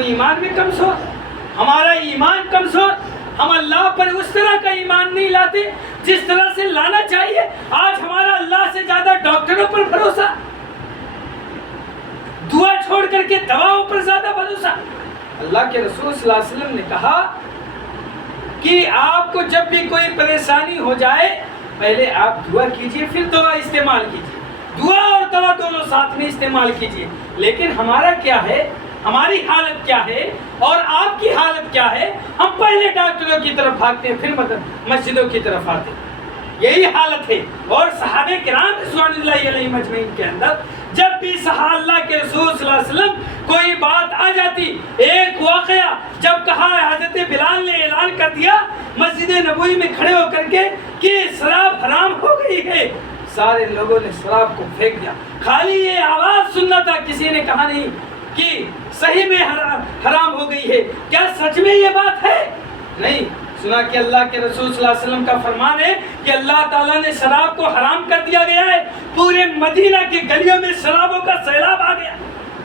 ہم ایمان میں کمزور، ہمارا ایمان کمزور، ہم اللہ پر اس طرح کا ایمان نہیں لاتے جس طرح سے لانا چاہیے۔ آج ہمارا اللہ سے زیادہ ڈاکٹروں پر بھروسہ، دعا چھوڑ کر کے دواؤں پر زیادہ بھروسہ۔ اللہ کے رسول صلی اللہ علیہ وسلم نے کہا کہ آپ کو جب بھی کوئی پریشانی ہو جائے پہلے آپ دعا کیجئے پھر دوا استعمال کیجئے، دعا اور دوا دونوں ساتھ میں استعمال کیجئے۔ لیکن ہمارا کیا ہے، ہماری حالت کیا ہے اور آپ کی حالت کیا ہے؟ ہم پہلے ڈاکٹروں کی طرف بھاگتے ہیں پھر مسجدوں کی طرف آتے ہیں، یہی حالت ہے۔ اور صحابہ کرام رضوان اللہ علیہ مجمعین کے اندر جب بھی اللہ کے رسول صلی اللہ علیہ وسلم کوئی بات آ جاتی، ایک واقعہ جب کہا حضرت بلال نے اعلان کر دیا مسجد نبوی میں کھڑے ہو کر کے کہ شراب حرام ہو گئی ہے، سارے لوگوں نے شراب کو پھینک دیا، خالی یہ آواز سننا تھا، کسی نے کہا نہیں کہ صحیح میں حرام ہو گئی ہے، کیا سچ میں یہ بات ہے؟ نہیں، سنا کہ اللہ کے رسول صلی اللہ علیہ وسلم کا فرمان ہے کہ اللہ تعالیٰ نے شراب کو حرام کر دیا گیا ہے، پورے مدینہ کی گلیوں میں شرابوں کا سیلاب آ گیا۔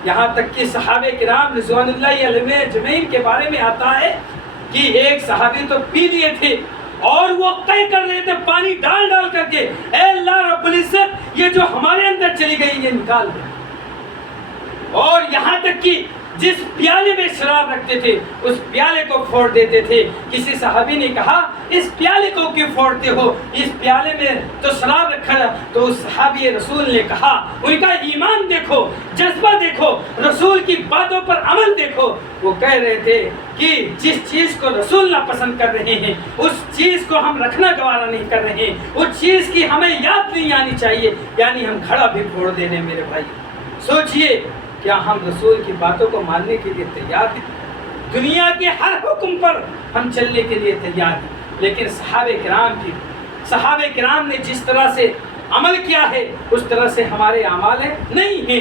یہاں تک کہ صحابہ کرام رضوان اللہ علیہ اجمعین کے بارے میں آتا ہے کہ ایک صحابی تو پی لیے تھے اور وہ قے کر رہے تھے پانی ڈال ڈال کر کے، اے اللہ رب العزت یہ جو ہمارے اندر چلی گئی یہ نکال دے۔ اور یہاں تک کہ جس پیالے میں شراب رکھتے تھے اس پیالے کو پھوڑ دیتے تھے۔ کسی صحابی نے کہا اس پیالے کو کیوں پھوڑتے ہو، اس پیالے میں تو شراب رکھا ہے۔ تو اس صحابی رسول نے کہا، ان کا ایمان دیکھو، جذبہ دیکھو، رسول کی باتوں پر عمل دیکھو۔ وہ کہہ رہے تھے کہ جس چیز کو رسول ناپسند کر رہے ہیں اس چیز کو ہم رکھنا گوارا نہیں کر رہے ہیں، اس چیز کی ہمیں یاد نہیں آنی چاہیے، یعنی ہم گھڑا بھی پھوڑ دے رہے ہیں۔ میرے بھائی سوچئے، کیا ہم رسول کی باتوں کو ماننے کے لیے تیار ہیں؟ دنیا کے ہر حکم پر ہم چلنے کے لیے تیار ہیں، لیکن صحابہ کرام نے جس طرح سے عمل کیا ہے اس طرح سے ہمارے اعمال ہیں نہیں ہیں۔